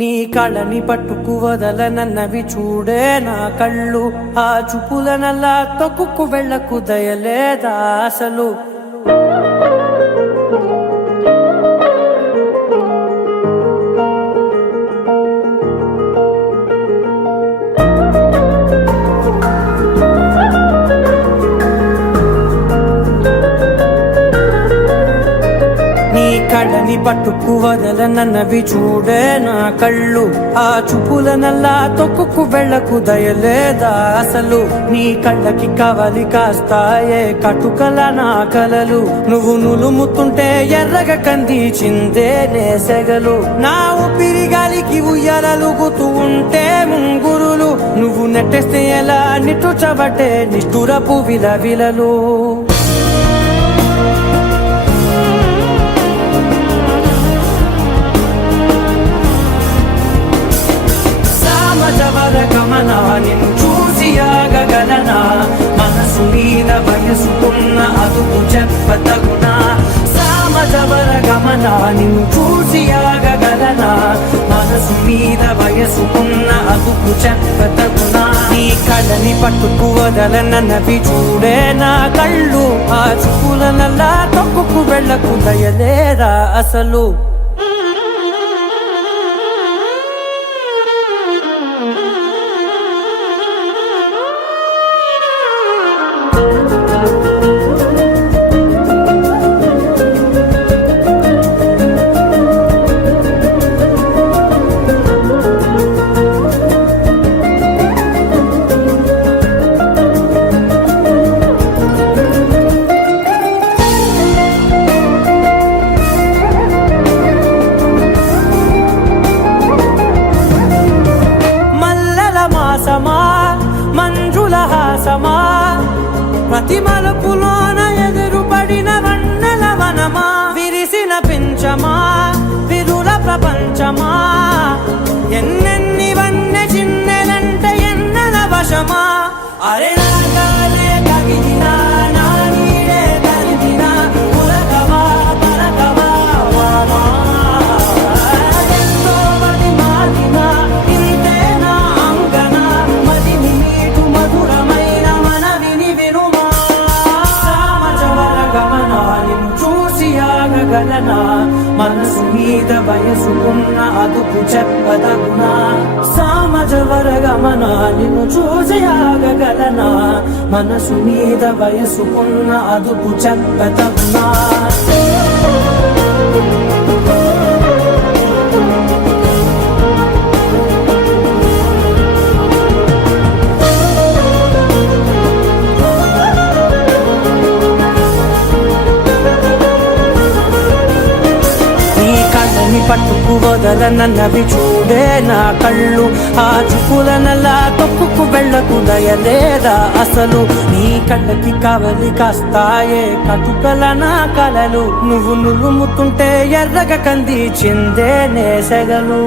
నీ కళని పట్టుకు వదలనన్నవి చూడే నా కళ్ళు, ఆ చూపులనల్లా తొక్కుకు వెళ్ళకు దయలేదా అసలు. కళ్ళని పట్టుకు వదలనన్నవి చూడే నా కళ్ళు, ఆ చూపులనల్లా తొక్కుకు వెళ్ళకు దయలేదా అసలు. నీ కళ్ళకి కవలి కాస్తాయే కటుకల నా కలలు, నువ్వు నులుముతుంటే ఎర్రగ కందిచిందే నేసెగలు. నా ఊపిరి గాలికి ఉయ్యాలలుగుతూ ఉంటే ముంగురులు, నువ్వు నెట్టేస్తే ఎలా నిట్టుచబట్టే నిష్ఠురపు విలవిలలు. గమనా నిన్ను చూసి ఆగగలనా, మనసు మీద వయసుకున్న అదుపు చెప్పతగునా. సామజవర గమనా నిన్ను చూసి ఆగగలనా, మనసు మీద వయసుకున్న అదుపు చెప్పతగునా. నీ కళ్ళని పట్టుకు వదలనన్నవి చూడే నా కళ్ళు, ఆ చూపులనల్లా తొక్కుకు వెళ్ళకు దయలేదా అసలు. మంజుల హాసమా, ప్రతి మలుపులోన ఎదురుపడిన వన్నెల వనమా, విరిసిన పించమా విరుల ప్రపంచమా, ఎన్నెన్ని వన్నె చిన్నెలంటే ఎన్నెల వశమా. అరే నాగాలే కవిదినా, నా నీడే తరిదినా, పులకవా పలకవా వామా. ఎంతో మది మాదినా ఇంతే నా అంగన, మదిని నీటు మధురమైన మనవిని వినుమా. సామజవర గమనా నిన్ను చూసి ఆగగలనా, మనసు మీద వయసుకున్న అదుపు చెప్పదగునా. సామజవర గమనా నిన్ను చూసి ఆగగలనా, మనసు మీద వయసుకున్న అదుపు చెప్పదగునా. పట్టుకు వదలనన్నవి చూడే నా కళ్ళు, ఆ చూపులనల్లా తొక్కుకు వెళ్ళకు దయలేదా అసలు. నీ కళ్ళకి కవలి కాస్తాయే కటుకల నా కలలు, నువ్వు నులుముతుంటే ఎర్రగ కందిచిందే నేసెగలు.